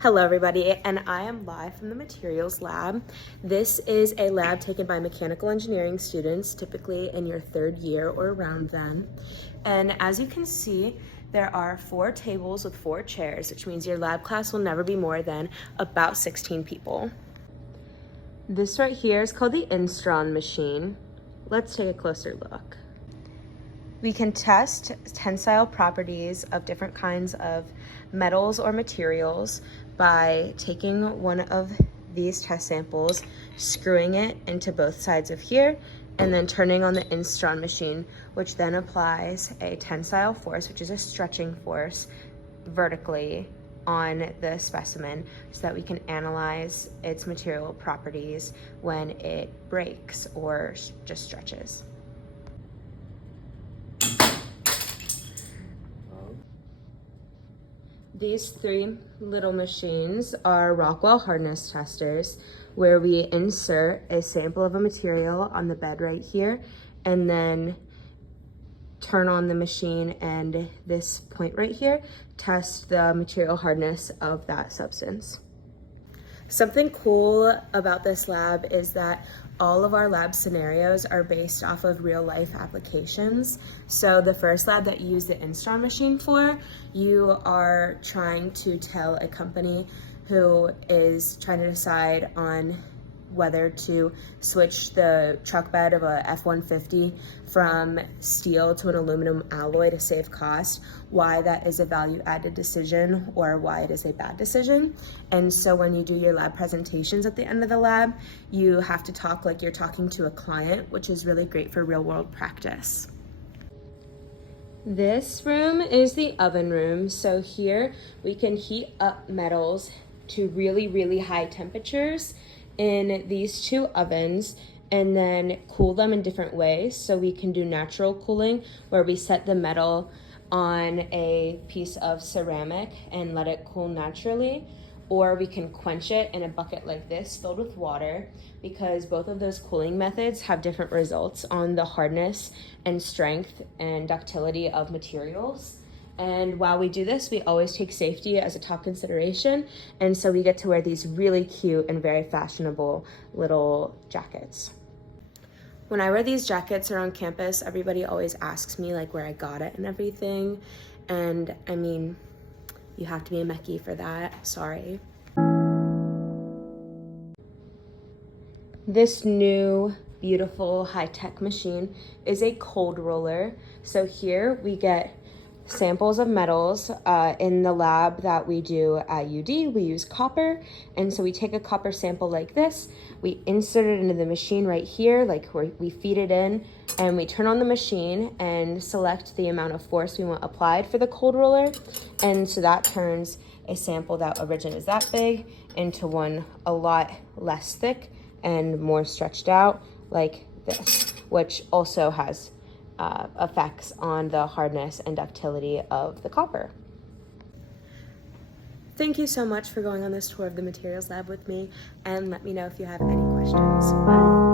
Hello everybody, and I am live from the materials lab. This is a lab taken by mechanical engineering students, typically in your third year or around then. And as you can see, there are 4 tables with 4 chairs, which means your lab class will never be more than about 16 people. This right here is called the Instron machine. Let's take a closer look. We can test tensile properties of different kinds of metals or materials by taking one of these test samples, screwing it into both sides of here, and then turning on the Instron machine, which then applies a tensile force, which is a stretching force, vertically on the specimen so that we can analyze its material properties when it breaks or just stretches. These 3 little machines are Rockwell hardness testers, where we insert a sample of a material on the bed right here and then turn on the machine, and this point right here tests the material hardness of that substance. Something cool about this lab is that all of our lab scenarios are based off of real life applications. So the first lab that you use the Instron machine for, you are trying to tell a company who is trying to decide on whether to switch the truck bed of a F-150 from steel to an aluminum alloy to save cost, why that is a value added decision or why it is a bad decision. And so when you do your lab presentations at the end of the lab, you have to talk like you're talking to a client, which is really great for real world practice. This room is the oven room. So here we can heat up metals to really, really high temperatures in these 2 ovens and then cool them in different ways. So we can do natural cooling, where we set the metal on a piece of ceramic and let it cool naturally, or we can quench it in a bucket like this filled with water, because both of those cooling methods have different results on the hardness and strength and ductility of materials. And while we do this, we always take safety as a top consideration. And so we get to wear these really cute and very fashionable little jackets. When I wear these jackets around campus, everybody always asks me like where I got it and everything. And I mean, you have to be a Mechie for that, sorry. This new beautiful high-tech machine is a cold roller. So here we get samples of metals. In the lab that we do at UD, we use copper. And so we take a copper sample like this, we insert it into the machine right here, like where we feed it in, and we turn on the machine and select the amount of force we want applied for the cold roller. And so that turns a sample that originally is that big into one a lot less thick and more stretched out like this, which also has effects on the hardness and ductility of the copper. Thank you so much for going on this tour of the materials lab with me, and let me know if you have any questions. Bye.